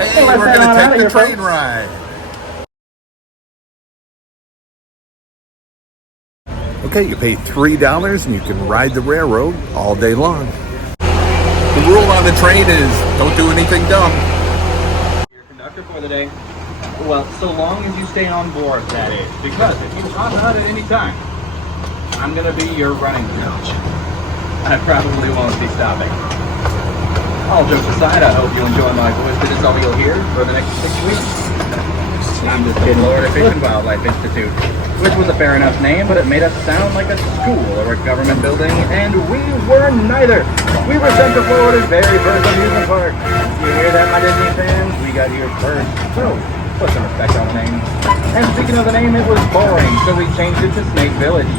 Hey, we're going to take the train ride. Okay, you pay $3 and you can ride the railroad all day long. The rule on the train is don't do anything dumb. Your conductor for the day. Well, so long as you stay on board, that is. Because if you hop out at any time, I'm going to be your running coach. I probably won't be stopping. All jokes aside, I hope you enjoy my voice, because it's all you'll hear for the next 6 weeks. I'm just kidding. Florida Fish and Wildlife Institute, which was a fair enough name, but it made us sound like a school or a government building, and we were neither. We were Central Florida's very first amusement park. You hear that, my Disney fans? We got here first. So, put some respect on the name. And speaking of the name, it was boring, so we changed it to Snake Village.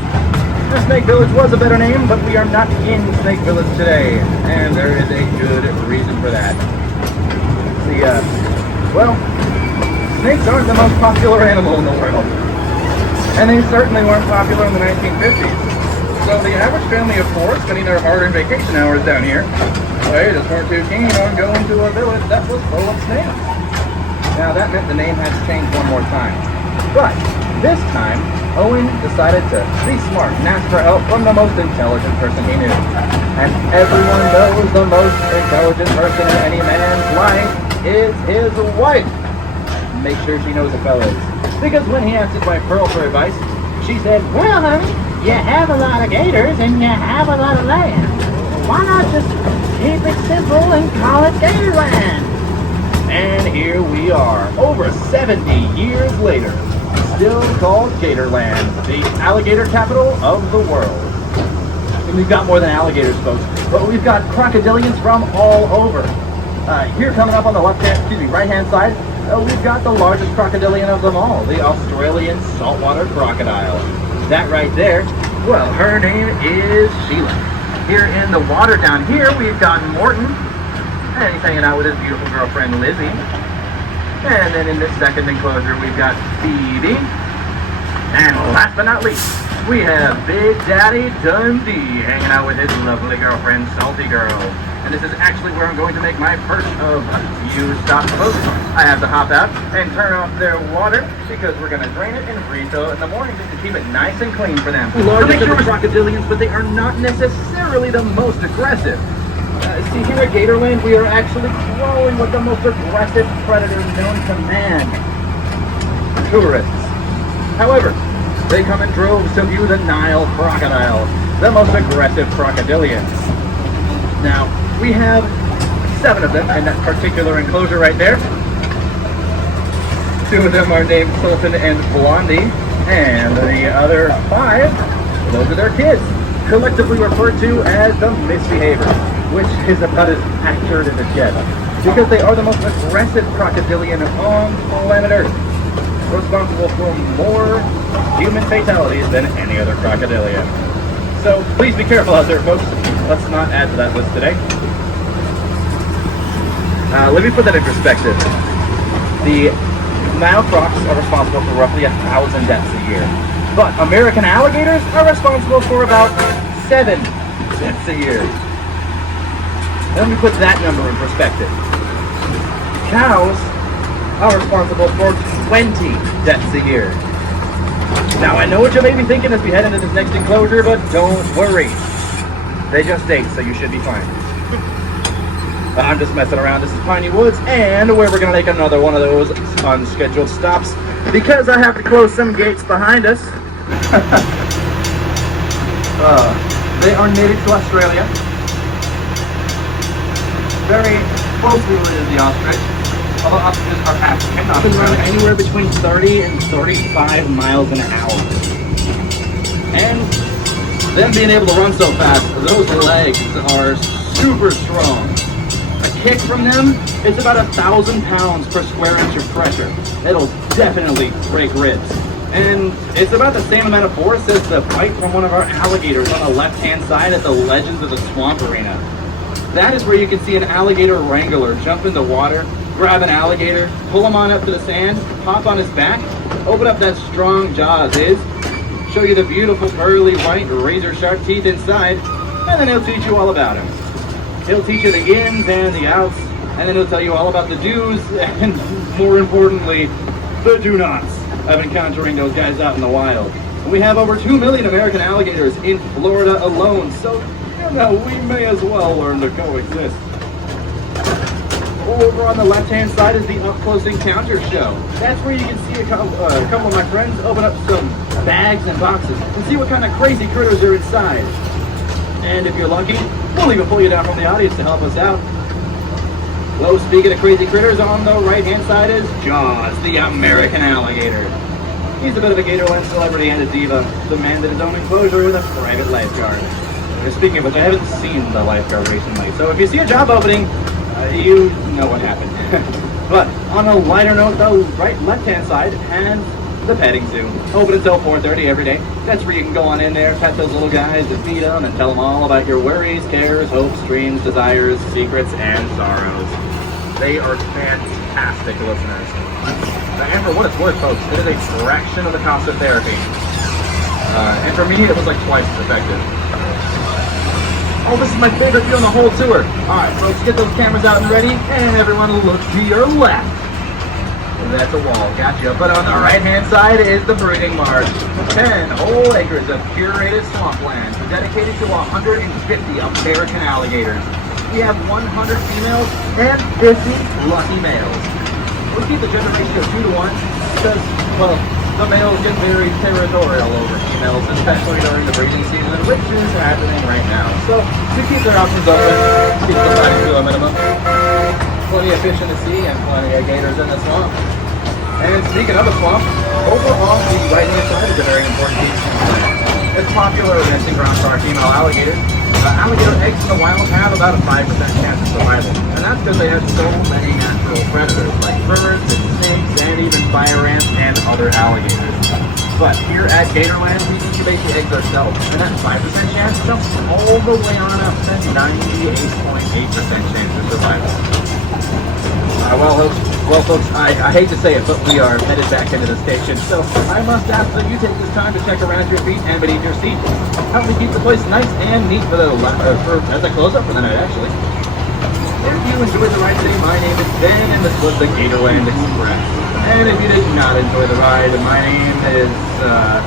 The Snake Village was a better name, but we are not in Snake Village today, and there is a good reason for that. Well, snakes aren't the most popular animal in the world, and they certainly weren't popular in the 1950s. So the average family of four spending their hard-earned vacation hours down here, they just weren't too keen on going to a village that was full of snakes. Now that meant the name had to change one more time, but this time, Owen decided to be smart and ask for help from the most intelligent person he knew. And everyone knows the most intelligent person in any man's life is his wife. Make sure she knows it, fellas. Because when he asked his wife Pearl for advice, she said, "Well, honey, you have a lot of gators and you have a lot of land. Why not just keep it simple and call it Gatorland?" And here we are, over 70 years later. Still called Gatorland, the alligator capital of the world. And we've got more than alligators, folks, but we've got crocodilians from all over. Here coming up on the right-hand side, we've got the largest crocodilian of them all, the Australian saltwater crocodile. That right there, well, her name is Sheila. Here in the water down here, we've got Morton, and he's hanging out with his beautiful girlfriend, Lizzie. And then in this second enclosure, we've got Phoebe. And last but not least, we have Big Daddy Dundee hanging out with his lovely girlfriend, Salty Girl. And this is actually where I'm going to make my first of a few stops, folks. I have to hop out and turn off their water because we're going to drain it and refill it in the morning just to keep it nice and clean for them. Largest of the crocodilians, but they are not necessarily the most aggressive. See, here at Gatorland, we are actually crawling with the most aggressive predators known to man. Tourists. However, they come in droves to view the Nile crocodile, the most aggressive crocodilians. Now, we have 7 of them in that particular enclosure right there. 2 of them are named Sultan and Blondie, and the other 5, those are their kids, collectively referred to as the misbehaviors, which is about as accurate as it gets, because they are the most aggressive crocodilian on planet Earth, responsible for more human fatalities than any other crocodilian. So please be careful out there, folks. Let's not add to that list today. Let me put that in perspective. The Nile crocs are responsible for roughly 1,000 deaths a year, but American alligators are responsible for about 7 deaths a year. Let me put that number in perspective. Cows are responsible for 20 deaths a year. Now, I know what you may be thinking as we head into this next enclosure, but don't worry. They just ate, so you should be fine. I'm just messing around. This is Piney Woods, and where we're going to make another one of those unscheduled stops because I have to close some gates behind us. They are native to Australia. Very closely related to the ostrich, although ostriches are African, not Australian. Anywhere between 30 and 35 miles an hour. And them being able to run so fast, those legs are super strong. A kick from them, it's about 1,000 pounds per square inch of pressure. It'll definitely break ribs. And it's about the same amount of force as the bite from one of our alligators on the left-hand side at the Legends of the Swamp Arena. That is where you can see an alligator wrangler jump in the water, grab an alligator, pull him on up to the sand, hop on his back, open up that strong jaw of his, show you the beautiful pearly white razor-sharp teeth inside, and then he'll teach you all about him. He'll teach you the ins and the outs, and then it'll tell you all about the do's and, more importantly, the do-nots of encountering those guys out in the wild. We have over 2 million American alligators in Florida alone, so you know we may as well learn to coexist. Over on the left-hand side is the up-close encounter show. That's where you can see a couple of my friends open up some bags and boxes and see what kind of crazy critters are inside. And if you're lucky, we'll even pull you down from the audience to help us out. Well, speaking of crazy critters, on the right-hand side is Jaws, the American alligator. He's a bit of a Gatorland celebrity and a diva, demanded his own enclosure with a private lifeguard. And speaking of which, I haven't seen the lifeguard recently, so if you see a job opening, you know what happened. But on a lighter note, the left-hand side has the petting zoo, open until 4:30 every day. That's where you can go on in there, pet those little guys and feed them and tell them all about your worries, cares, hopes, dreams, desires, secrets, and sorrows. They are fantastic listeners. And for what it's worth, folks, it is a fraction of the cost of therapy. And for me, it was like twice as effective. Oh, this is my favorite view on the whole tour. All right, folks, get those cameras out and ready, and everyone look to your left. That's a wall, gotcha. But on the right-hand side is the breeding marsh. 10 whole acres of curated swampland dedicated to 150 American alligators. We have 100 females and 50 lucky males. We keep the gender ratio 2 to 1 because, well, the males get very territorial over females, especially during the breeding season, which is happening right now. So, to keep their options open, keep the size to a minimum. Plenty of fish in the sea and plenty of gators in the swamp. And speaking of the swamp, over on the right-hand side is a very important piece. It's popular nesting ground for our female alligators. Alligator eggs in the wild have about a 5% chance of survival, and that's because they have so many natural predators like birds and snakes and even fire ants and other alligators. But here at Gatorland, we incubate the eggs ourselves, and that 5% chance jumps all the way on up to 98.8% chance of survival. Well, folks, I hate to say it, but we are headed back into the station, so I must ask that you take this time to check around your feet and beneath your seat. Help me keep the place nice and neat as I close up for the night, actually. If you enjoyed the ride today, my name is Ben, and this was the Gatorland Express. And if you did not enjoy the ride, my name is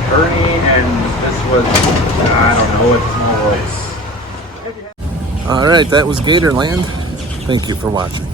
Ernie, and this was, I don't know, it's small voice. All right, that was Gatorland. Thank you for watching.